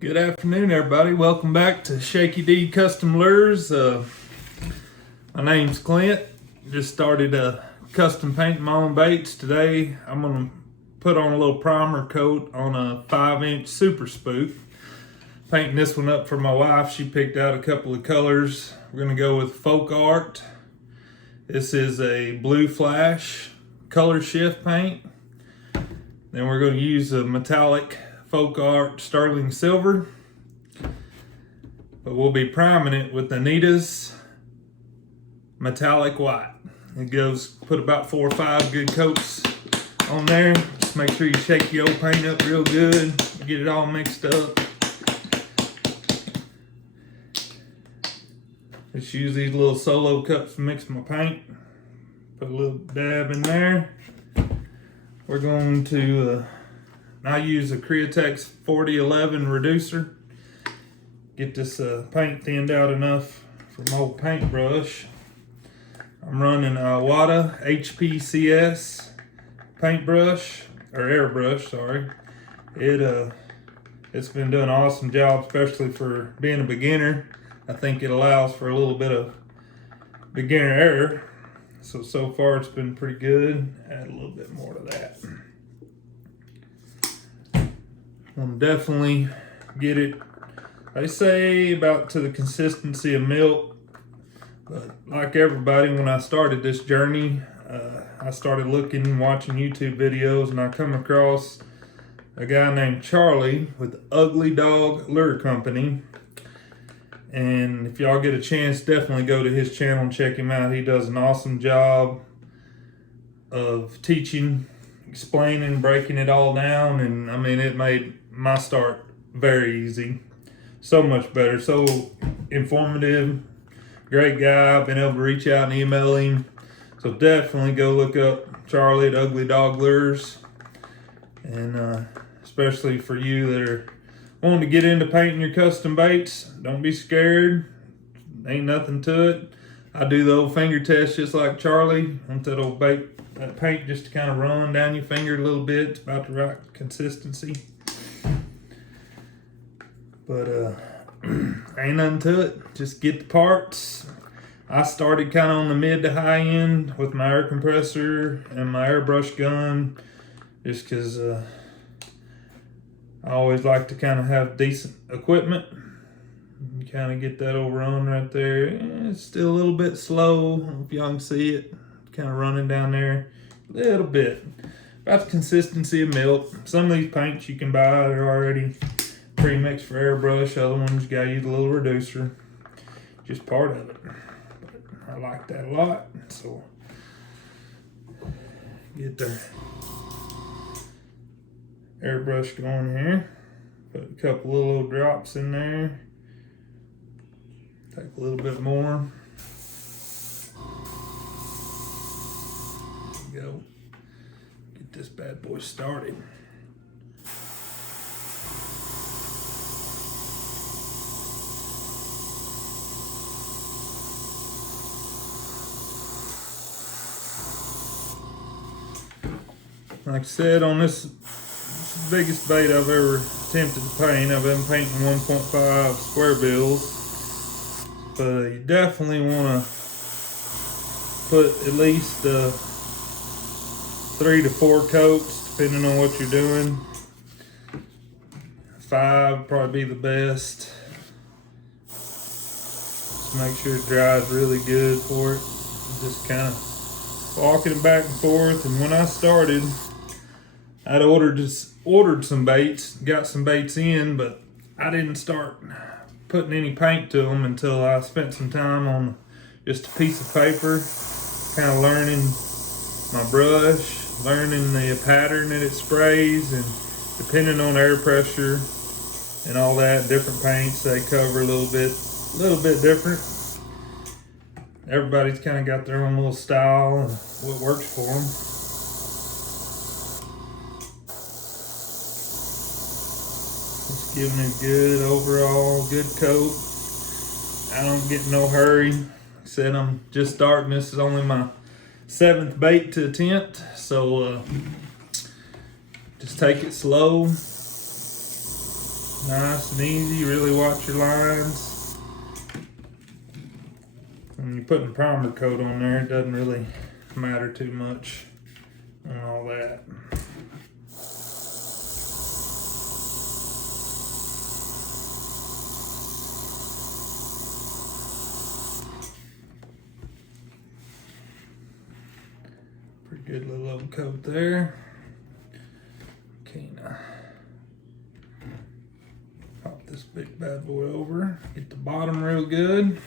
Good afternoon, everybody. Welcome back to Shaky D Custom Lures. My name's Clint. Just started custom painting my own baits. Today I'm going to put on a little primer coat on a 5-inch Super Spook. Painting this one up for my wife. She picked out a couple of colors. We're going to go with Folk Art. This is a blue flash color shift paint. Then we're going to use a metallic Folk Art Sterling Silver, but we'll be priming it with Anita's Metallic White. It goes, put about 4 or 5 good coats on there. Just make sure you shake your old paint up real good, get it all mixed up. Just use these little solo cups to mix my paint. Put a little dab in there. We're going to I use a Createx 4011 reducer. Get this paint thinned out enough for my old paintbrush. I'm running a Iwata HPCS paintbrush, or airbrush, sorry. It's been doing an awesome job, especially for being a beginner. I think it allows for a little bit of beginner error. So far it's been pretty good. Add a little bit more to that. I'll definitely get it, they say about to the consistency of milk, but like everybody, when I started this journey, I started looking and watching YouTube videos, and I come across a guy named Charlie with Ugly Dog Lure Company. And if y'all get a chance, definitely go to his channel and check him out. He does an awesome job of teaching, explaining, breaking it all down, and I mean, it made my start very easy, so much better, so informative. Great guy. I've been able to reach out and email him, so definitely go look up Charlie at Ugly Dog Lures. And especially for you that are wanting to get into painting your custom baits, don't be scared. Ain't nothing to it. I do the old finger test just like Charlie. Want that old that paint just to kind of run down your finger a little bit. It's about the right consistency. But ain't nothing to it. Just get the parts. I started kind of on the mid to high end with my air compressor and my airbrush gun, just because I always like to kind of have decent equipment. You kind of get that overrun right there. It's still a little bit slow. I don't know if y'all can see it. Kind of running down there a little bit. About the consistency of milk. Some of these paints you can buy, they're already pre-mixed for airbrush. Other ones you gotta use a little reducer. Just part of it. But I like that a lot. So get the airbrush going here. Put a couple little drops in there. Take a little bit more. There we go. Get this bad boy started. Like I said, on this is the biggest bait I've ever attempted to paint. I've been painting 1.5 square bills, but you definitely want to put at least 3 to 4 coats, depending on what you're doing. 5 would probably be the best. Just make sure it dries really good for it. Just kind of walking it back and forth. And when I started, I'd ordered some baits, got some baits in, but I didn't start putting any paint to them until I spent some time on just a piece of paper, kind of learning my brush, learning the pattern that it sprays, and depending on air pressure and all that, different paints, they cover a little bit different. Everybody's kind of got their own little style and what works for them. Just giving it a good overall, good coat. I don't get in no hurry. Like I said, I'm just starting. This is only my 7th bait to attempt, so just take it slow. Nice and easy, really watch your lines. When you're putting primer coat on there, it doesn't really matter too much on all that. Pretty good little coat there. Okay, now pop this big bad boy over, get the bottom real good.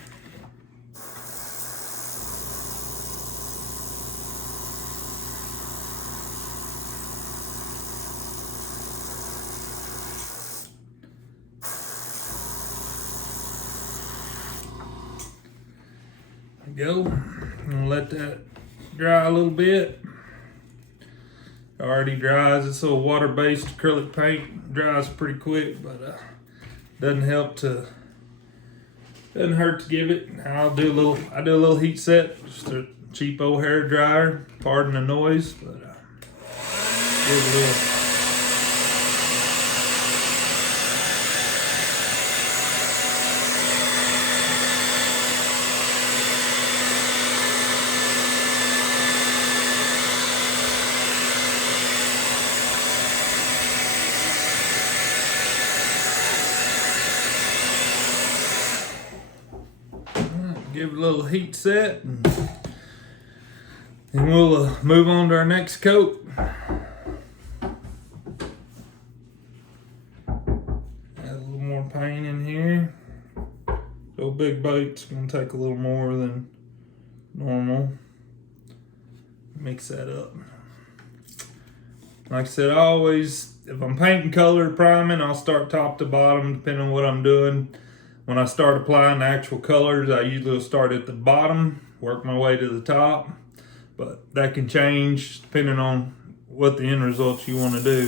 Go. I'm gonna let that dry a little bit. It already dries. It's a water-based acrylic paint. Dries pretty quick, but doesn't hurt to give it. I do a little heat set, just a cheap old hair dryer. Pardon the noise, but give it a little. Give it a little heat set, and we'll move on to our next coat. Add a little more paint in here. So big bait's gonna take a little more than normal. Mix that up. Like I said, if I'm painting color priming, I'll start top to bottom depending on what I'm doing. When I start applying the actual colors, I usually will start at the bottom, work my way to the top, but that can change depending on what the end results you want to do.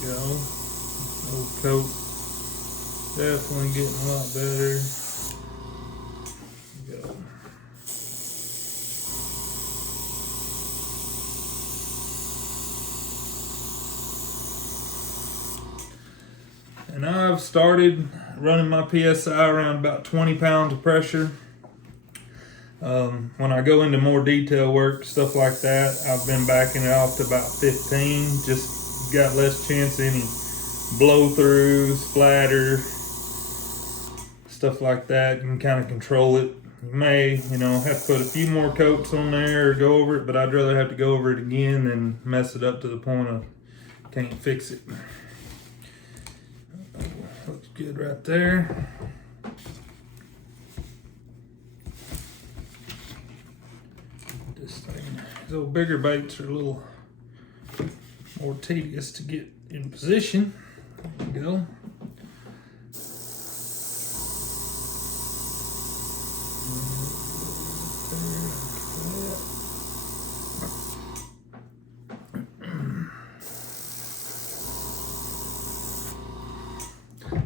There we go. Old coat definitely getting a lot better. There we go. And I've started running my PSI around about 20 pounds of pressure. When I go into more detail work, stuff like that, I've been backing it off to about 15. Just got less chance of any blow through, splatter, stuff like that. You can kind of control it. You may, have to put a few more coats on there or go over it, but I'd rather have to go over it again than mess it up to the point of can't fix it. Looks good right there. These old bigger baits are a little more tedious to get in position. There we go.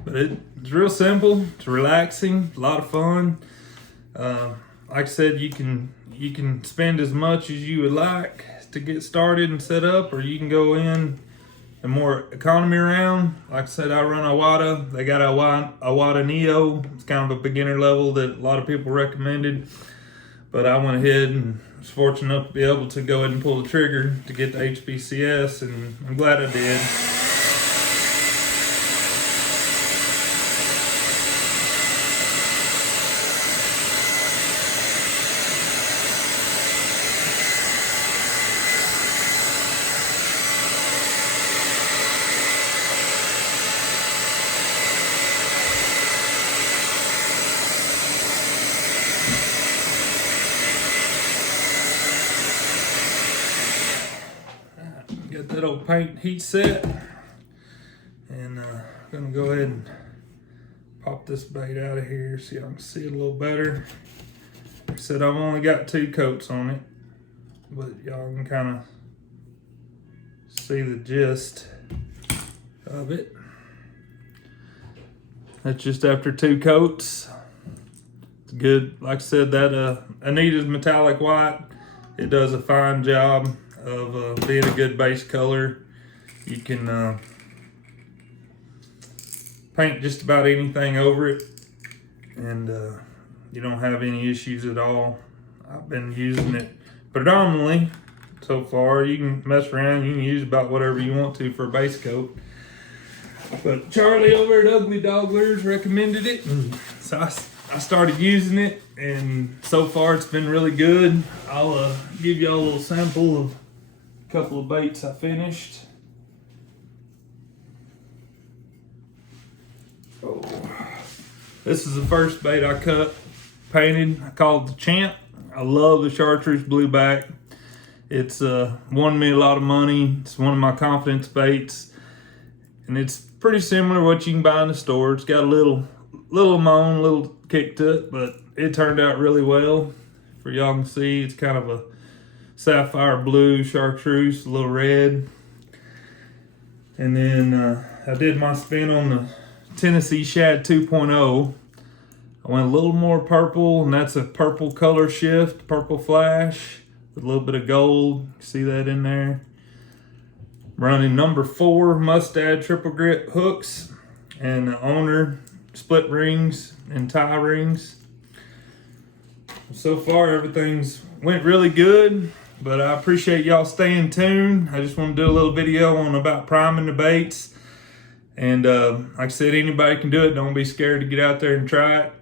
But it's real simple, it's relaxing, a lot of fun. Like I said, you can spend as much as you would like to get started and set up, or you can go in a more economy round. Like I said, I run Iwata. They got Iwata Neo. It's kind of a beginner level that a lot of people recommended. But I went ahead and was fortunate enough to be able to go ahead and pull the trigger to get the HPCS, and I'm glad I did. Got that old paint heat set, and I'm gonna go ahead and pop this bait out of here so y'all can see it a little better. Like I said, I've only got 2 coats on it, but y'all can kind of see the gist of it. That's just after 2 coats. It's good. Like I said, that Anita's metallic white, it does a fine job of being a good base color. You can paint just about anything over it, and you don't have any issues at all. I've been using it predominantly so far. You can mess around, you can use about whatever you want to for a base coat. But Charlie over at Ugly Dog Lures recommended it, and so I started using it, and so far it's been really good. I'll give y'all a little sample of a couple of baits I finished. Oh, this is the first bait I cut, painted. I call it the Champ. I love the chartreuse blueback. It's won me a lot of money. It's one of my confidence baits, and it's pretty similar to what you can buy in the store. It's got a little moan, a little kick to it, but it turned out really well. For y'all can see, it's kind of a sapphire blue chartreuse, a little red. And then I did my spin on the Tennessee Shad 2.0. I went a little more purple, and that's a purple color shift, purple flash with a little bit of gold. See that in there? I'm running number 4 Mustad triple grit hooks and the owner split rings and tie rings. So far everything's went really good, but I appreciate y'all staying tuned. I just want to do a little video on about priming the baits, and like I said, anybody can do it. Don't be scared to get out there and try it.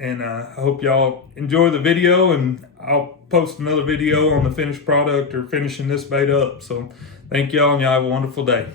And I hope y'all enjoy the video, and I'll post another video on the finished product or finishing this bait up. So thank y'all, and y'all have a wonderful day.